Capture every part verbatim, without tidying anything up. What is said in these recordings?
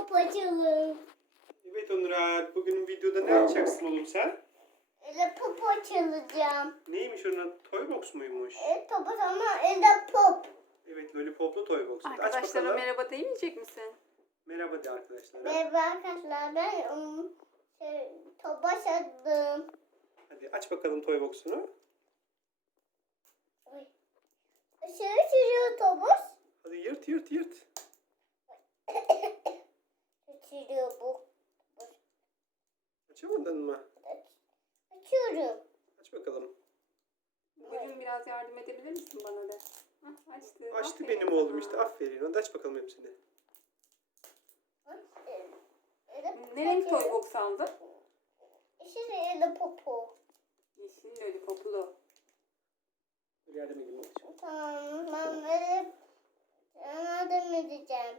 popo açalım. Evet Onur Alp, bugün videoda ne yapacaksın oğlum sen? Ele popo açılacağım. Neymiş onun? Toybox muymuş? El popo ama ele pop. Evet, lollipoplu Toybox. Hadi aç Arkadaşlara bakalım. merhaba demeyecek misin? Merhaba de arkadaşlara. Merhaba arkadaşlar, ben um, şey, top açalım. Hadi aç bakalım Toybox'unu. Oy. Aşağı sürüyor topuz. Hadi yırt yırt yırt. Sürüyor bu. Açamadın mı? Açıyorum. Aç bakalım. Bugün biraz yardım edebilir misin bana da? Hah, açtı. Açtı Aferin benim sana. oğlum işte, aferin. Hadi aç bakalım hepsini. Ele Ne renk toybox aldın? Şimdi ele popo. Yeşil lollipoplu. Dur yardım edeyim babacığım. Tamam, ben böyle yardım edeceğim.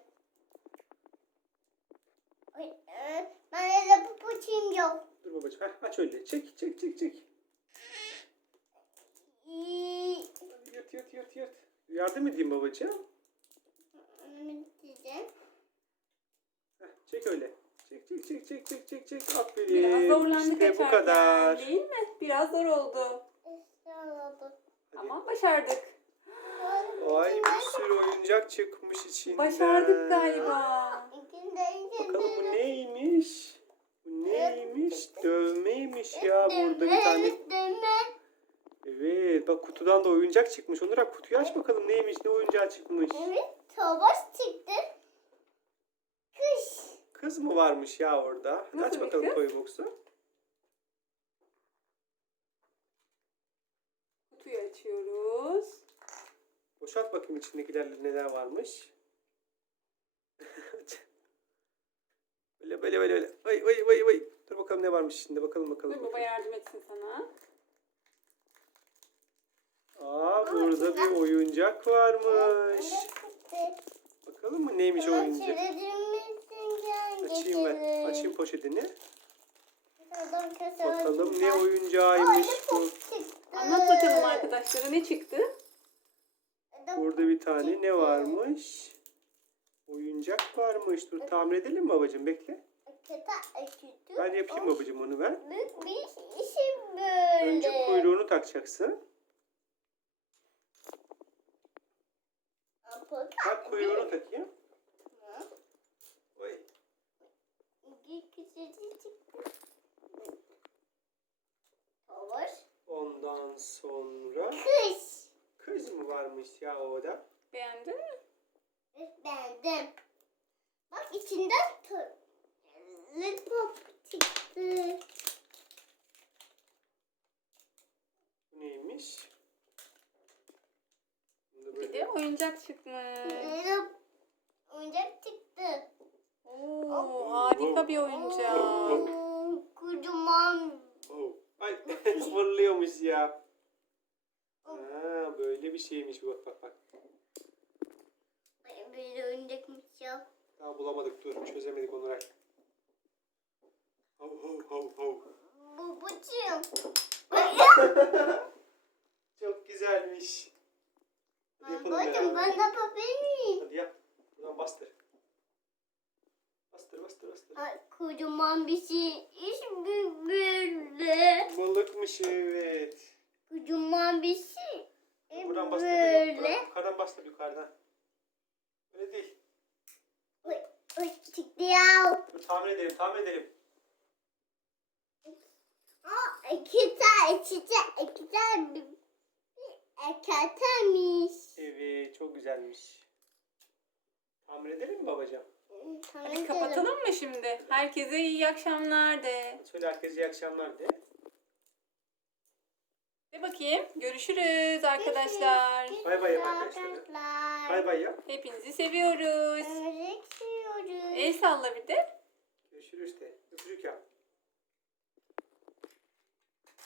Ay, e, ben ele popo açayım yok. Dur babacığım. Heh, aç öyle. Çek çek çek çek. İyi. Hadi yırt yırt yırt yırt. Yardım edeyim babacığım. Diyeceğim. Heh, çek öyle. Çek çek çek çek çek çek çek. Aferin. Biraz zorlandık İşte bu açarken, kadar. değil mi? Biraz zor oldu. İşte oldu. Ama başardık. Ay bir sürü oyuncak çıkmış içinden. Başardık galiba. İkinde ikinde. Bakalım bu neymiş? Bu neymiş? Dövmeymiş ya burada bir tane. Deme. Evet bak kutudan da oyuncak çıkmış. Onur abi kutuyu aç bakalım neymiş, ne oyuncağı çıkmış. Evet, savaş çıktı. Kış. Kız mı varmış ya orada? Hadi Nasıl aç bir bakalım kız? Toybox'u. Kutuyu açıyoruz. Boşalt bakayım içindekiler neler varmış. böyle böyle böyle böyle. Vay vay vay vay. Dur bakalım ne varmış içinde, bakalım bakalım. Dur baba yardım etsin sana. Aa burada bir oyuncak varmış. Evet. Bakalım mı neymiş o oyuncak? Açayım Açayım ben. Açayım poşetini. Bakalım Bakalım ne oyuncağıymış bu. Anlat bakalım arkadaşlara ne çıktı? Burada bir tane ne varmış? Oyuncak varmış. Dur tamir edelim mi babacığım? Bekle. Ben yapayım babacığım onu ben. Büyük bir işim böyle. Önce kuyruğunu takacaksın. Bak kuyruğunu takayım. Oy. Savaş. Ondan sonra Kış. kız mı varmış ya o da? Beğendin mi? Beğendim. Bak içinden lollipop çıktı. Bu neymiş? Bunu Bir böyle- de oyuncak çıkmış. Lollipop oyuncak çıktı. Oo, harika bir oyuncak. Oo, kocaman. Oh. Ay fırlıyormuş ya. Ha, böyle bir şeymiş bu, bak bak bak. Ay, bir oyuncakmış ya. Daha bulamadık, dur çözemedik onu. Hav hav hav hav. Babacığım. Çok güzelmiş. Hadi yapalım Babacığım beraber. ben de yapabilir miyim? Hadi yap. Buradan bastır. Bastır bastır bastır. Ay, kocaman bir şey. İş böyle. Balıkmış evet. Kocaman bir şey. E, Buradan bastır. böyle. Buradan, yukarıdan bastır yukarıdan. Öyle değil. Oy, oy, çıktı ya. Dur tahmin edelim tahmin edelim. Aa, iki tane, iki tane, iki tane bir erkekmiş. Evet çok güzelmiş. Tahmin edelim mi babacığım? Hadi kapatalım mı şimdi? Herkese iyi akşamlar de. Söyle herkese iyi akşamlar de. De bakayım. Görüşürüz arkadaşlar. Bay bay yap arkadaşlar. Arkadaşlar. Bay bay yap. Hepinizi seviyoruz. Görüşürüz. El salla bir de. Görüşürüz de. Öpücük yap.